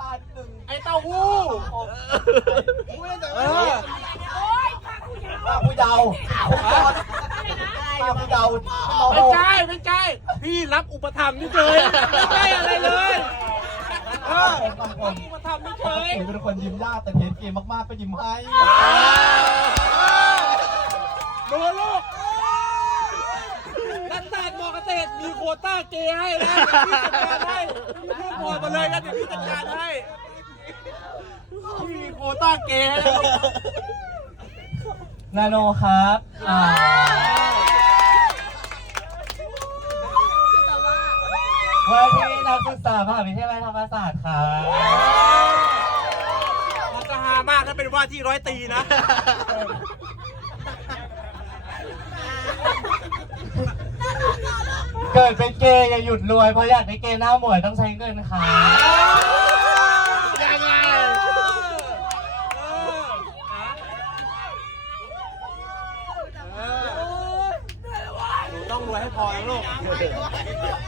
ตายนิดนึงไอ้เต้าหู้ไม่ได้แต่ไม่ได้ผู้ยาวผู้ยาวไม่ใช่ไม่ใช่พี่รับอุปถัมภ์นี่เลยไม่ใช่อะไรเลยมาทำไมนี่เลยเป็นคนยิ้มยาก แต่เห็นเกมมากๆก็ยิ้มให้โคต้าเกให้แล้วพี่จัดการให้พี่พูมดเลยก็เดี๋ยวพี่จัดการให้พี่มีโคต้าเกแล้วนาโนครับอ่าวันนี้นักศึกษามหาวิทยาลัยธรรมศาสตร์ครับมันจะฮามากถ้าเป็นว่าที่ร้อยตีนะกิดเป็นเกย์อย่าหยุดรวยเพราะอยากเป็นเกย์หน้าหมวย ต้องใช้เงินค่ะยังไงต้องรวยให้พอลูก